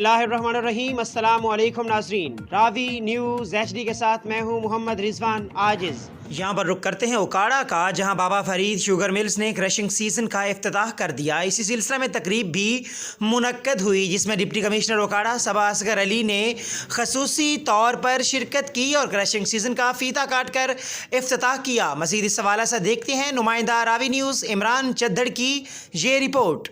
اللہ الرحمن الرحیم۔ السلام علیکم ناظرین، راوی نیوز HD کے ساتھ میں ہوں محمد رضوان عاجز۔ یہاں پر رک کرتے ہیں اوکاڑا کا، جہاں بابا فرید شوگر ملز نے کرشنگ سیزن کا افتتاح کر دیا۔ اسی سلسلہ میں تقریب بھی منعقد ہوئی، جس میں ڈپٹی کمشنر اوکاڑا صبا اصغر علی نے خصوصی طور پر شرکت کی اور کرشنگ سیزن کا فیتہ کاٹ کر افتتاح کیا۔ مزید اس حوالے سے دیکھتے ہیں نمائندہ راوی نیوز عمران چدھڑ کی یہ رپورٹ۔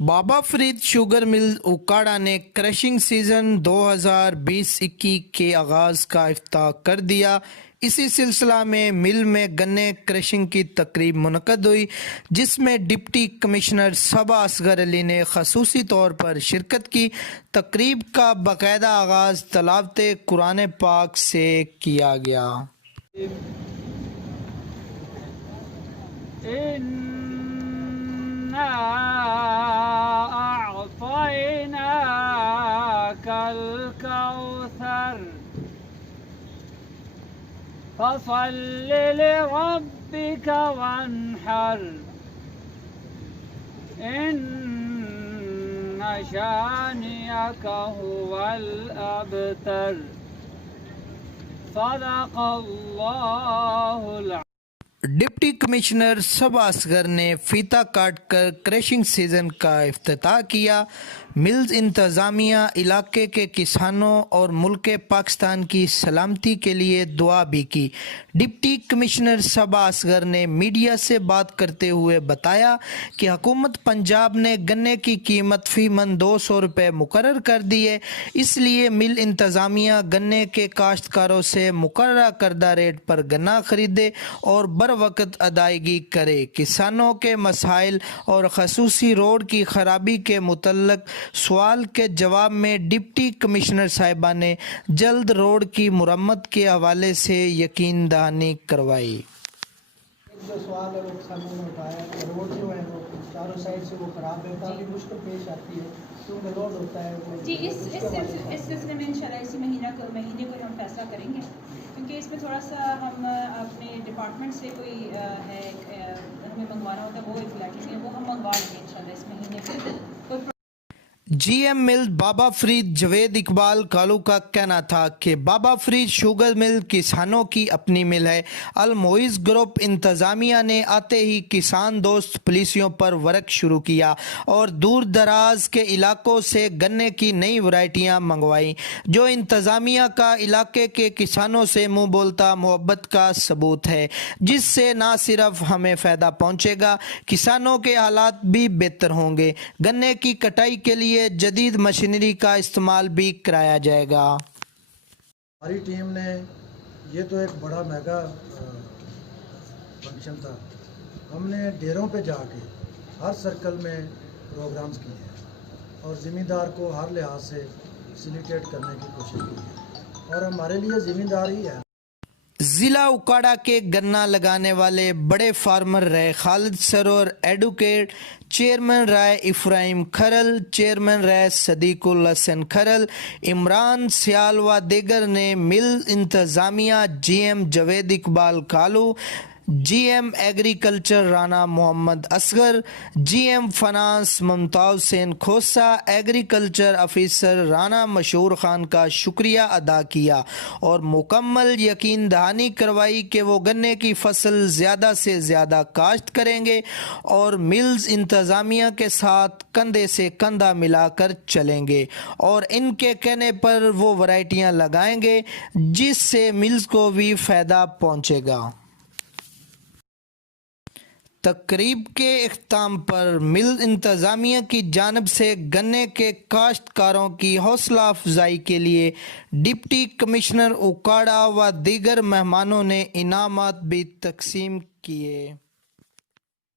بابا فرید شوگر مل اوکاڑا نے کرشنگ سیزن 2020-21 کے آغاز کا افتتاح کر دیا۔ اسی سلسلہ میں مل میں گنے کرشنگ کی تقریب منعقد ہوئی، جس میں ڈپٹی کمشنر صبا اصغر علی نے خصوصی طور پر شرکت کی۔ تقریب کا باقاعدہ آغاز تلاوت قرآن پاک سے کیا گیا۔ فصل لربك وانحر إن شانئك هو الأبتر صدق الله العظيم۔ ڈپٹی کمشنر صبا اصغر نے فیتہ کاٹ کر کرشنگ سیزن کا افتتاح کیا۔ ملز انتظامیہ علاقے کے کسانوں اور ملک پاکستان کی سلامتی کے لیے دعا بھی کی۔ ڈپٹی کمشنر صبا اصغر نے میڈیا سے بات کرتے ہوئے بتایا کہ حکومت پنجاب نے گنے کی قیمت فی من 200 روپے مقرر کر دی ہے، اس لیے مل انتظامیہ گنے کے کاشتکاروں سے مقررہ کردہ ریٹ پر گنا خریدے اور وقت ادائیگی کرے۔ کسانوں کے مسائل اور خصوصی روڈ کی خرابی کے متعلق سوال کے جواب میں ڈپٹی کمشنر صاحبہ نے جلد روڈ کی مرمت کے حوالے سے یقین دہانی کروائی۔ جو سوال ہے وہ کسانوں نے اٹھایا ہے کہ روڈ جو ہے وہ چاروں سائڈ سے وہ خراب ہے، کافی مشکل پیش آتی ہے کیونکہ روڈ ہوتا ہے جی اس سلسلے میں انشاءاللہ اسی مہینے کو ہم فیصلہ کریں گے، کیونکہ اس میں تھوڑا سا ہم اپنے ڈپارٹمنٹ سے کوئی ہے ہمیں منگوانا ہوتا ہے، وہ ایک لیٹر ہے وہ ہم منگوا لیں گے انشاءاللہ اس مہینے کو۔ جی ایم مل بابا فرید جوید اقبال کالو کا کہنا تھا کہ بابا فرید شوگر مل کسانوں کی اپنی مل ہے۔ المعز گروپ انتظامیہ نے آتے ہی کسان دوست پالیسیوں پر ورک شروع کیا اور دور دراز کے علاقوں سے گنے کی نئی ورائٹیاں منگوائیں، جو انتظامیہ کا علاقے کے کسانوں سے منہ بولتا محبت کا ثبوت ہے، جس سے نہ صرف ہمیں فائدہ پہنچے گا، کسانوں کے حالات بھی بہتر ہوں گے۔ گنے کی کٹائی کے لیے جدید مشینری کا استعمال بھی کرایا جائے گا۔ ہماری ٹیم نے یہ تو ایک بڑا میگا فنکشن تھا، ہم نے ڈیروں پہ جا کے ہر سرکل میں پروگرامز کیے ہیں اور زمیندار کو ہر لحاظ سے فیسیلیٹیٹ کرنے کی کوشش کی ہے اور ہمارے لیے زمیندار ہی ہے۔ ضلع اوکاڑا کے گنا لگانے والے بڑے فارمر رہے خالد سرور ایڈوکیٹ، چیئرمین رائے افراہیم کھرل، چیئرمین رائے صدیق الحسن کھرل، عمران سیال و دیگر نے مل انتظامیہ جی ایم جوید اقبال کالو، G M agriculture Rana Muhammad Asghar, G M finance ممتاز حسین کھوسا، ایگریکلچر افیسر رانا مشہور خان کا شکریہ ادا کیا اور مکمل یقین دہانی کروائی کہ وہ گنے کی فصل زیادہ سے زیادہ کاشت کریں گے اور ملز انتظامیہ کے ساتھ کندھے سے کندھا ملا کر چلیں گے اور ان کے کہنے پر وہ ورائٹیاں لگائیں گے، جس سے ملز کو بھی فائدہ پہنچے گا۔ تقریب کے اختتام پر مل انتظامیہ کی جانب سے گنے کے کاشتکاروں کی حوصلہ افزائی کے لیے ڈپٹی کمشنر اوکاڑا و دیگر مہمانوں نے انعامات بھی تقسیم کیے۔